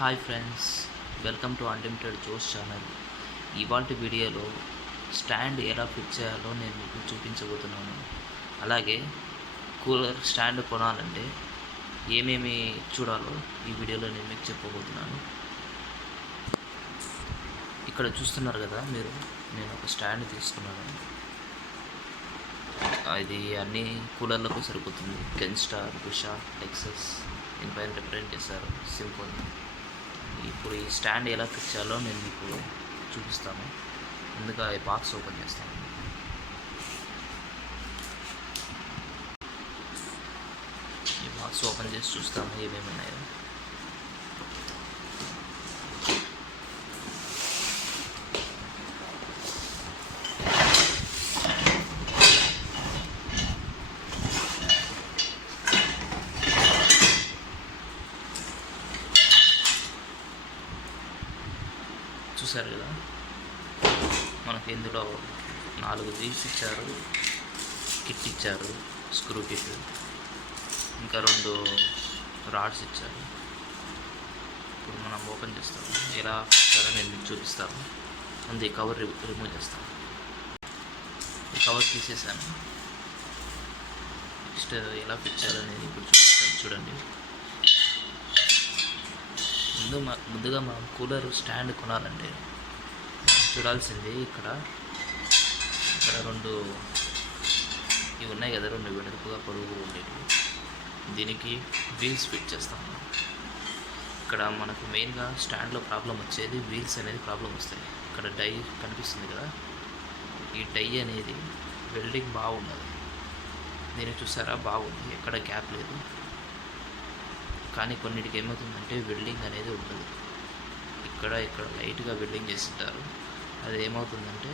Hi friends, welcome to unlimited జోస్ channel. ఇవాల్టి వీడియోలో స్టాండ్ ఎలా ఫిట్ చేయాలో నేను మీకు చూపించబోతున్నాను. అలాగే కూలర్ స్టాండ్ కొనాలంటే ఏమేమి చూడాలో ఈ వీడియోలో నేను మీకు చెప్పబోతున్నాను. ఇక్కడ చూస్తున్నారు కదా మీరు, నేను ఒక స్టాండ్ తీసుకున్నాను. ఇది అన్ని కూలర్లకు సరిపోతుంది. కెన్స్టార్, ఉషా, టెక్సస్, దీనిపైన రిప్రజెంట్ చేశారు సింఫోనీ. ఇప్పుడు ఈ స్టాండ్ ఎలా ఫిట్ చేయాలో నేను మీకు చూపిస్తాను. ముందుగా ఈ బాక్స్ ఓపెన్ చేస్తాను. ఈ బాక్స్ ఓపెన్ చేసి చూస్తాము ఏమేమి ఉన్నాయో. చూసారు కదా, మనకి ఇందులో 4 వీల్స్ ఇచ్చారు, కిట్ ఇచ్చారు, స్క్రూ కిట్, ఇంకా 2 రాడ్స్ ఇచ్చారు. ఇప్పుడు మనం ఓపెన్ చేస్తాము. ఎలా ఫిట్ చేయాలో నేను మీకు చూపిస్తాను. ముందు ఈ కవర్ రిమూవ్ చేస్తాను. ఈ కవర్ తీసేసాను. నెక్స్ట్ ఎలా ఫిట్ చేయాలో నేను ఇప్పుడు చూపిస్తాను. చూడండి, ముందుగా మనం కూలర్ స్టాండ్ కొనాలంటే చూడాల్సింది ఇక్కడ 2 ఇవి ఉన్నాయి కదా, 2 వెడల్పుగా పొడుగు ఉండేవి. దీనికి వీల్స్ ఫిట్ చేస్తాము. ఇక్కడ మనకు మెయిన్గా స్టాండ్లో ప్రాబ్లం వచ్చేది వీల్స్ అనేది ప్రాబ్లం వస్తాయి. ఇక్కడ డై కనిపిస్తుంది కదా, ఈ డై అనేది వెల్డింగ్ బాగుండదు. దీన్ని చూసారా, బాగుంది, ఎక్కడ గ్యాప్ లేదు. కానీ కొన్నిటికి ఏమవుతుందంటే వెల్డింగ్ అనేది ఉంటుంది. ఇక్కడ లైట్గా వెల్డింగ్ చేస్తుంటారు. అది ఏమవుతుందంటే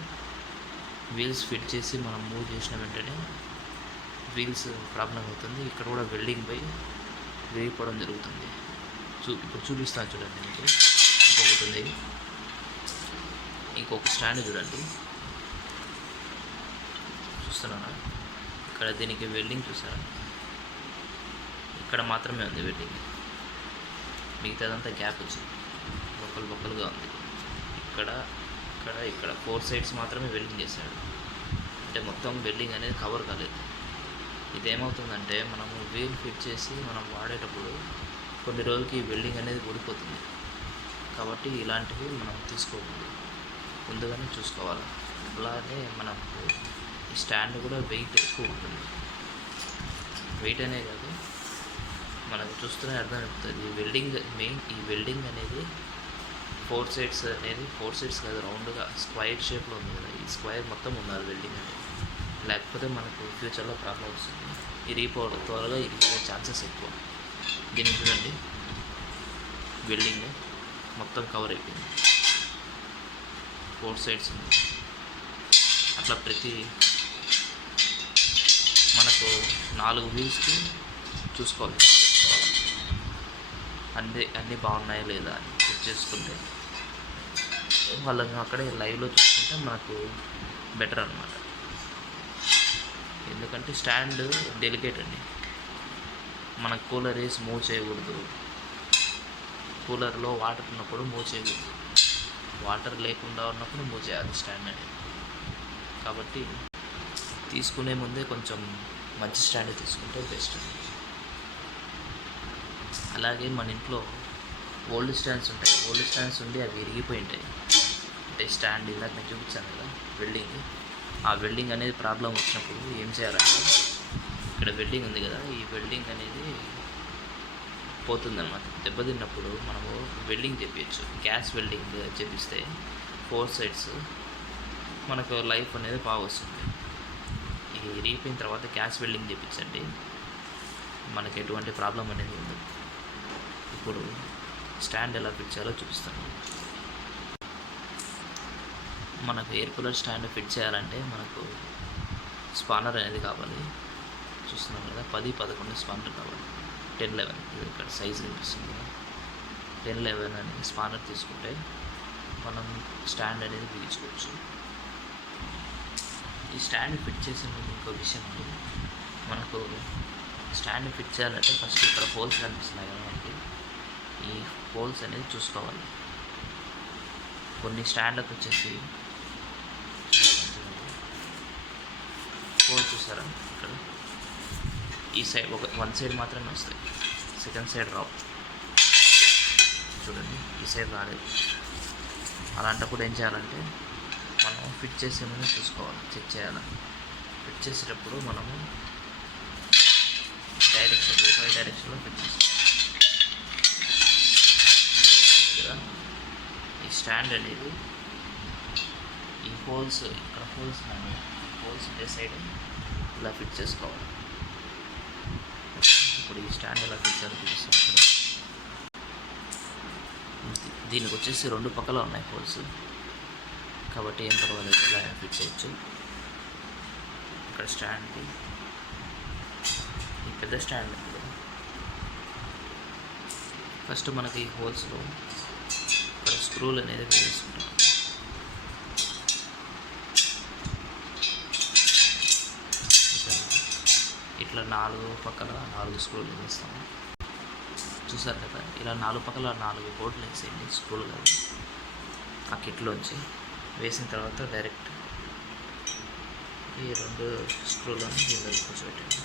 వీల్స్ ఫిట్ చేసి మనం మూవ్ చేసిన వెంటనే వీల్స్ ప్రాబ్లం అవుతుంది. ఇక్కడ కూడా వెల్డింగ్ పోయి విరిగిపోవడం జరుగుతుంది. ఇప్పుడు చూపిస్తాను చూడండి. మీకు ఇంకొకటి ఉంది, ఇంకొక స్టాండ్ చూడండి. చూస్తున్నారా, ఇక్కడ దీనికి వెల్డింగ్ చూసారా, ఇక్కడ మాత్రమే ఉంది వెల్డింగ్, మిగతాదంతా గ్యాప్ వచ్చింది, బొక్కలుగా ఉంది. ఇక్కడ 4 సైడ్స్ మాత్రమే వెల్డింగ్ చేశాడు. అంటే మొత్తం వెల్డింగ్ అనేది కవర్ కాలేదు. ఇదేమవుతుందంటే మనము వీల్ ఫిట్ చేసి మనం వాడేటప్పుడు కొన్ని రోజులకి వెల్డింగ్ అనేది ఊడిపోతుంది. కాబట్టి ఇలాంటివి మనం తీసుకోకూడదు, ముందుగానే చూసుకోవాలి. అలాగే మనకు ఈ స్టాండ్ కూడా వెయిట్ ఎక్కువ ఉంటుంది. వెయిట్ అనే కాదు, మనకు చూస్తూనే అర్థమవుతుంది. ఈ వెల్డింగ్ అనేది 4 సైడ్స్ కాదు, రౌండ్గా స్క్వైర్ షేప్లో ఉంది కదా, ఈ స్క్వైర్ మొత్తం ఉండాలి వెల్డింగ్ అనేది. లేకపోతే మనకు ఫ్యూచర్లో ప్రాబ్లం వస్తుంది. త్వరగా ఇరిగిపోయే ఛాన్సెస్ ఎక్కువ. దీన్ని చూడండి, వెల్డింగ్ మొత్తం కవర్ అయిపోయింది, 4 సైడ్స్ ఉంది. అట్లా ప్రతి మనకు 4 వీల్స్కి చూసుకోవాలి. అన్నీ బాగున్నాయా లేదా అని చెక్ చేసుకుంటే వాళ్ళని అక్కడే లైవ్లో చూసుకుంటే మనకు బెటర్ అన్నమాట. ఎందుకంటే స్టాండ్ డెలికేట్ అండి. మన కూలర్ వేసి మూవ్ చేయకూడదు. కూలర్లో వాటర్ ఉన్నప్పుడు మూవ్ చేయకూడదు, వాటర్ లేకుండా ఉన్నప్పుడు మూవ్ చేయాలి స్టాండ్ అనేది. కాబట్టి తీసుకునే ముందే కొంచెం మంచి స్టాండ్ తీసుకుంటే బెస్ట్. అలాగే మన ఇంట్లో ఓల్డ్ స్టాండ్స్ ఉంటాయి. ఓల్డ్ స్టాండ్స్ ఉండి అవి విరిగిపోయి ఉంటాయి. అంటే స్టాండ్ ఇలా నేను చూపించాను కదా, వెల్డింగ్, ఆ వెల్డింగ్ అనేది ప్రాబ్లం వచ్చినప్పుడు ఏం చేయాలంటే, ఇక్కడ వెల్డింగ్ ఉంది కదా, ఈ వెల్డింగ్ అనేది పోతుందన్నమాట. దెబ్బతిన్నప్పుడు మనము వెల్డింగ్ చేపించచ్చు. గ్యాస్ వెల్డింగ్ చేపిస్తే 4 సైడ్స్ మనకు లైఫ్ అనేది బాగా వస్తుంది. ఇది విరిగిపోయిన తర్వాత గ్యాస్ వెల్డింగ్ చేపించండి, మనకి ఎటువంటి ప్రాబ్లం అనేది ఉండదు. ఇప్పుడు స్టాండ్ ఎలా ఫిట్ చేయాలో చూపిస్తాను. మనకు ఎయిర్ కూలర్ స్టాండ్ ఫిట్ చేయాలంటే మనకు స్పానర్ అనేది కావాలి. చూస్తున్నాం కదా, 10-11 స్పానర్ కావాలి. 10-11 ఇది ఇక్కడ సైజ్ కనిపిస్తుంది కదా, 10-11 అనేది స్పానర్ తీసుకుంటే మనం స్టాండ్ అనేది బిగించుకోవచ్చు. ఈ స్టాండ్ ఫిట్ చేసే ముందు ఇంకో విషయం ఉంది. మనకు స్టాండ్ ఫిట్ చేయాలంటే ఫస్ట్ ఇక్కడ హోల్స్ కనిపిస్తున్నాయి కదా మనకి, ఈ హోల్స్ అనేది చూసుకోవాలి. కొన్ని స్టాండ్లకు వచ్చేసి హోల్ చూసారా ఇక్కడ ఈ సైడ్ వన్ సైడ్ మాత్రమే వస్తాయి, సెకండ్ సైడ్ రావు. చూడండి ఈ సైడ్ రాలేదు. అలాంటప్పుడు ఏం చేయాలంటే మనం ఫిట్ చేసేమని చూసుకోవాలి, చెక్ చేయాలి. ఫిట్ చేసేటప్పుడు మనము డైరెక్షన్లో ఫిట్ చేసుకోవాలి కదా. ఈ స్టాండ్ అనేది ఈ హోల్స్ ఇక్కడ హోల్స్ ఉండే సైడ్ ఇలా ఫిట్ చేసుకోవాలి. ఇప్పుడు ఈ స్టాండ్ ఎలా ఫిట్ చేయాలో చూపిస్తాను. దీనికి వచ్చేసి రెండు పక్కల ఉన్నాయి హోల్స్, కాబట్టి ఏం పర్వాలేదు, ఇలా ఫిట్ చేయొచ్చు. ఇక్కడ స్టాండ్కి ఈ పెద్ద స్టాండ్ ఉంది కదా, ఫస్ట్ మనకి ఈ హోల్స్లో ఇక్కడ స్క్రూలు అనేది వేసుకుంటాం. ఇట్లా 4 పక్కల 4 స్క్రూలు వేస్తాము. చూసారు కదా, ఇలా 4 పక్కల 4 బోర్డులు వేసేయండి, స్క్రూలు కాదు. ఆ కిట్లోంచి వేసిన తర్వాత డైరెక్ట్ ఈ 2 స్క్రూలను దీనిలో కూర్చోబెట్టండి.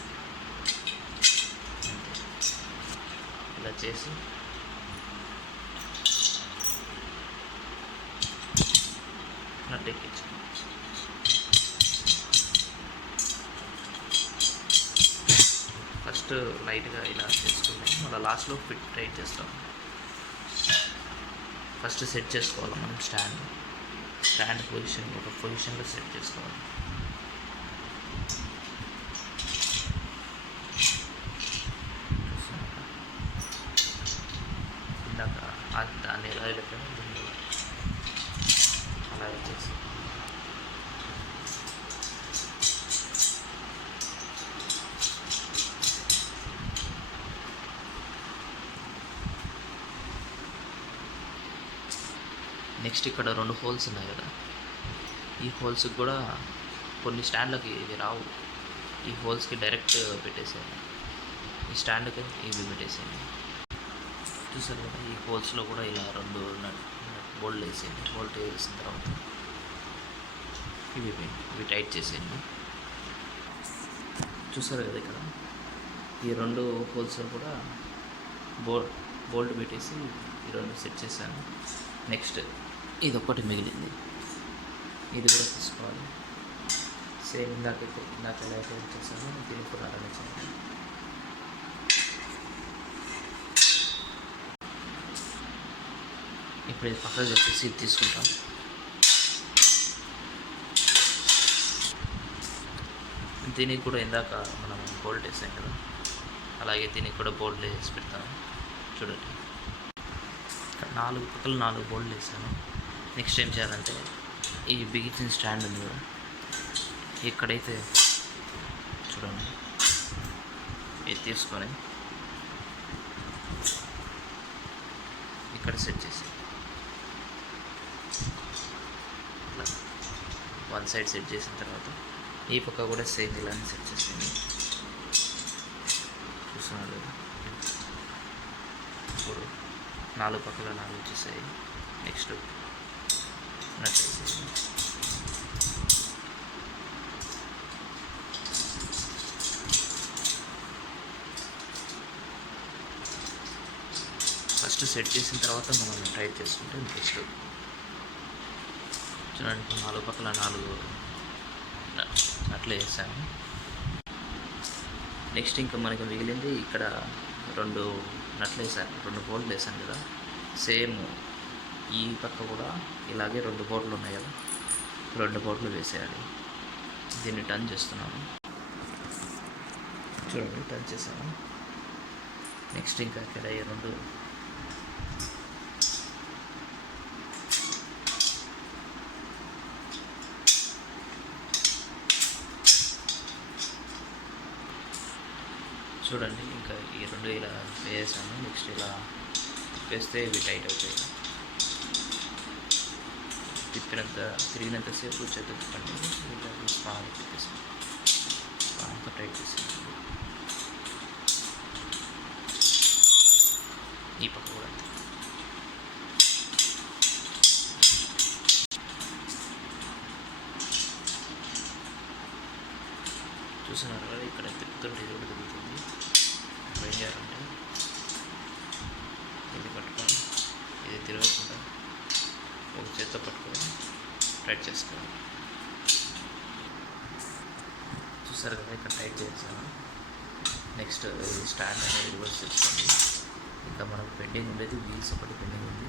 అంతే, ఇలా చేసి నట్ ఎక్కించు. ఫస్ట్ లైట్గా ఇలా చేసుకుని మళ్ళీ లాస్ట్లో ఫిట్ టైట్ చేస్తాం. ఫస్ట్ సెట్ చేసుకోవాలి మనం స్టాండ్ పొజిషన్లో సెట్ చేసుకోవాలి. ఇందాక దాన్ని ఎలా పెట్టామో దీన్ని అలా వచ్చేసి నెక్స్ట్ ఇక్కడ 2 హోల్స్ ఉన్నాయి కదా, ఈ హోల్స్కి కూడా కొన్ని స్టాండ్లకి ఇవి రావు. ఈ హోల్స్కి డైరెక్ట్ పెట్టేసేయండి, ఈ స్టాండ్కి ఇవి పెట్టేసేయండి. చూసారు కదా, ఈ హోల్స్లో కూడా ఇలా 2 బోల్డ్ వేసేయండి. బోల్ట్ వేసిన తర్వాత ఇవి టైట్ చేసేయండి. చూసారు కదా, ఇక్కడ ఈ 2 హోల్స్లో కూడా బోల్ట్ పెట్టేసి ఈ 2 సెట్ చేశాను. నెక్స్ట్ ఇది ఒక్కటి మిగిలింది, ఇది కూడా తీసుకోవాలి. సేమ్ ఇందాక ఎలా అయితే చేశానో దీనికి కూడా అలానే చేయాలి. ఇప్పుడు ఇది పక్కకు వచ్చేసి ఇది తీసుకుంటాం. దీనికి కూడా ఇందాక మనం బోల్ట్ వేసాం కదా, అలాగే దీనికి కూడా బోల్ట్ వేసి పెడతాను. చూడండి, 4 పక్కలు 4 బోల్ట్లు వేసాను. నెక్స్ట్ ఏం చేయాలంటే ఈ బిగించిన స్టాండ్ ఉంది కదా, ఎక్కడైతే చూడండి ఇది తీసుకొని ఇక్కడ సెట్ చేసి ఇట్లా వన్ సైడ్ సెట్ చేసిన తర్వాత ఈ పక్క కూడా సేమ్ ఇలానే సెట్ చేసేయండి. చూస్తున్నారు కదా, ఇప్పుడు 4 పక్కల 4 వచ్చేసాయి. నెక్స్ట్ నట్ వేసేసి ఫస్ట్ సెట్ చేసిన తర్వాత మనం టైట్ చేసుకుంటే నెక్స్ట్ చూడండి, 4 పక్కల 4 నట్లు వేసాము. నెక్స్ట్ ఇంకా మనకి మిగిలింది ఇక్కడ 2 నట్లు వేసాను, 2 బోల్ట్లు వేసాను కదా. సేమ్ ఈ పక్క కూడా ఇలాగే 2 బోల్ట్లు ఉన్నాయి కదా, 2 బోల్ట్లు వేసేయాలి. దీన్ని టర్న్ చేస్తున్నాను, చూడండి టర్న్ చేసాను. నెక్స్ట్ ఇంకా ఇక్కడ ఈ 2 చూడండి, ఇంకా ఈ 2 ఇలా వేసాను. నెక్స్ట్ ఇలా వేస్తే ఇవి టైట్ అవుతాయి. తిరిగినంతసేపు చేతి తిప్పండి, ఇలా స్పాన్ పెట్టేసి స్పాన్తో టైట్ చేసేయండి. ఈ పక్క కూడా కదా, ఇక్కడ తిప్పుతుంటే ఇది కూడా తిరుగుతుంది. ఏం చేయాలంటే ఇది పట్టుకొని ఇది తిరగకుండా ఒక చేత్తో పట్టుకొని టైట్ చేసుకోవాలి. చూసారు కదా, ఇక్కడ టైట్ చేసాను. నెక్స్ట్ ఇది స్టాండ్ అనేది రివర్స్ చేసుకోండి. ఇంకా మనకు పెండింగ్ ఉండేది వీల్స్ ఒకటి పెండింగ్ ఉంది.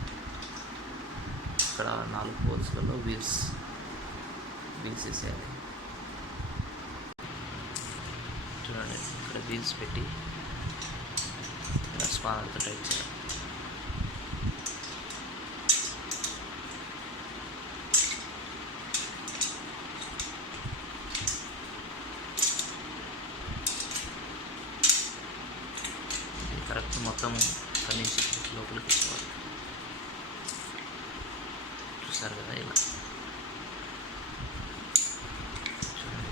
ఇక్కడ 4 పోల్స్లలో వీల్స్ వేసేయాలి. చూడండి, ఇక్కడ వీల్స్ పెట్టి ఇలా స్పానర్తో టైట్ చేయాలి. కరెక్ట్ మొత్తం కనీసి లోపలికి తీసుకోవాలి. చూసారు కదా, ఇలా చూడండి,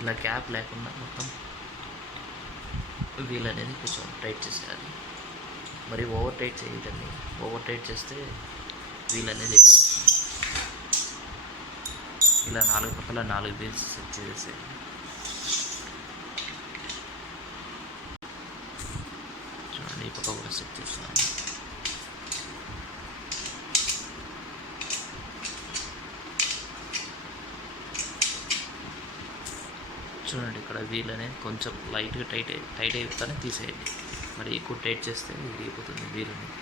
ఇలా గ్యాప్ లేకుండా మొత్తం వీల్ అనేది కొంచెం టైట్ చేసేయాలి. మరి ఓవర్ టైట్ చేయదండి. ఓవర్ టైట్ చేస్తే వీల్ అనేది ఇలా 4 పక్కల 4 వీల్స్ సెట్ చేసేయాలి. చూడండి, ఈ పక్క కూడా సెట్ చేస్తున్నాను. చూడండి, ఇక్కడ వీల్ అనేది కొంచెం లైట్గా టైట్ అయిపోతానే తీసేయండి. మరి ఎక్కువ టైట్ చేస్తే విరిగిపోతుంది వీల్ అనేది.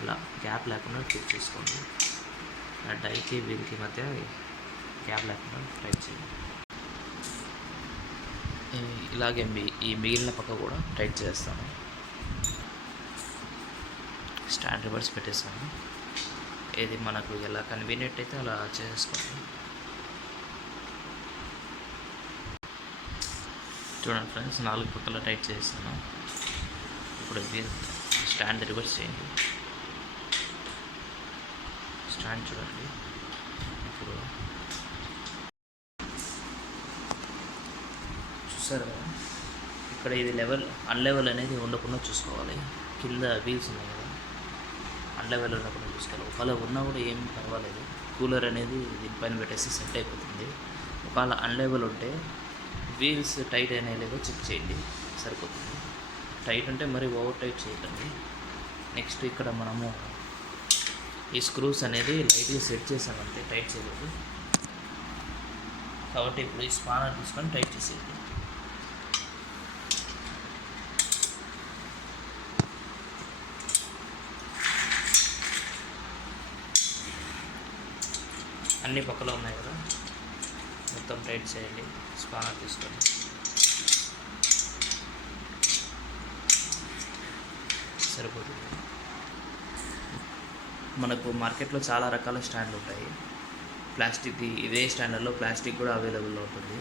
ఇలా గ్యాప్ లేకుండా ఫిట్ చేసుకోండి. డైకి వీల్కి మధ్య గ్యాప్ లేకుండా టైట్ చేయండి. ఇలాగే ఈ మిగిలిన పక్క కూడా టైట్ చేస్తాను. స్టాండ్ రివర్స్ పెట్టేస్తాను. ఇది మనకు ఎలా కన్వీనియంట్ అయితే అలా చేసుకోండి. చూడండి ఫ్రెండ్స్, 4 పక్కల టైట్ చేస్తాను. ఇప్పుడు స్టాండ్ రివర్స్ చేయండి. స్టాండ్ చూడండి, ఇప్పుడు చూసారు కదా, ఇక్కడ ఇది అన్లెవెల్ అనేది ఉండకుండా చూసుకోవాలి. కింద వీల్స్ ఉన్నాయి కదా, అన్లెవెల్ ఉండకుండా చూసుకోవాలి. ఒకవేళ ఉన్నా కూడా ఏం పర్వాలేదు, కూలర్ అనేది దీనిపైన పెట్టేసి సెట్ అయిపోతుంది. ఒకవేళ అన్లెవెల్ ఉంటే వీల్స్ టైట్ అయినా లేదో చెక్ చేయండి, సరిపోతుంది. టైట్ అంటే మరి ఓవర్ టైట్ చేయకండి. నెక్స్ట్ ఇక్కడ మనము ఈ స్క్రూస్ అనేది లైట్గా సెట్ చేసామంటే టైట్ చేయలేదు. కాబట్టి ఇప్పుడు ఈ స్పానర్ తీసుకొని టైట్ చేసేయండి. అన్ని పక్కలో ఉన్నాయి కదా, మొత్తం టైట్ చేయండి. స్పానర్ తీసుకొని సరిపోతుంది. మనకు మార్కెట్లో చాలా రకాల స్టాండ్లు ఉంటాయి. ప్లాస్టిక్ది ఇదే స్టాండర్డ్లో ప్లాస్టిక్ కూడా అవైలబుల్లో ఉంటుంది.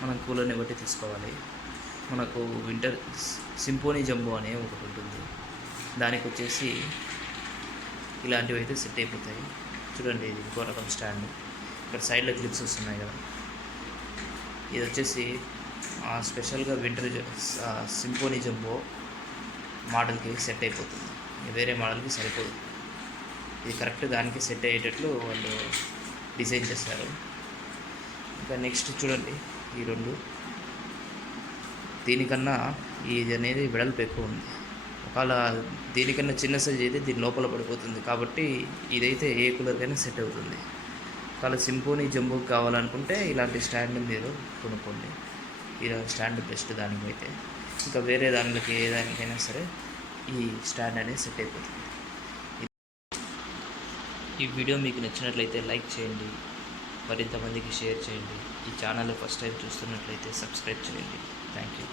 మనం కూలర్ని బట్టి తీసుకోవాలి. మనకు సింఫోనీ జంబో అనే ఒకటి ఉంటుంది. దానికి వచ్చేసి ఇలాంటివి అయితే సెట్ అయిపోతాయి. చూడండి, ఇది ఇంకో రకం స్టాండ్. ఇక్కడ సైడ్లో క్లిప్స్ వస్తున్నాయి కదా, ఇది వచ్చేసి స్పెషల్గా సింఫోనీ జంబో మోడల్కి సెట్ అయిపోతుంది. వేరే మోడల్కి సరిపోదు. ఇది కరెక్ట్ దానికి సెట్ అయ్యేటట్లు వాళ్ళు డిజైన్ చేస్తారు. ఇంకా నెక్స్ట్ చూడండి, ఈ 2 దీనికన్నా ఇది అనేది వెడల్పు ఎక్కువ ఉంది. ఒకవేళ దీనికన్నా చిన్న సైజ్ అయితే దీని లోపల పడిపోతుంది. కాబట్టి ఇదైతే ఏ కూలర్కైనా సెట్ అవుతుంది. ఒకవేళ సింఫోనీ జంబోకి కావాలనుకుంటే ఇలాంటి స్టాండ్ మీరు కొనుక్కోండి. ఇలా స్టాండ్ బెస్ట్ దానికైతే. ఇంకా వేరే దానికి ఏ దానికైనా సరే ఈ స్టాండ్ అనేది సెట్ అయిపోతుంది. ఈ వీడియో మీకు నచ్చినట్లయితే లైక్ చేయండి, మరింతమందికి షేర్ చేయండి. ఈ ఛానల్ ఫస్ట్ టైం చూస్తున్నట్లయితే సబ్స్క్రైబ్ చేయండి. Thank you.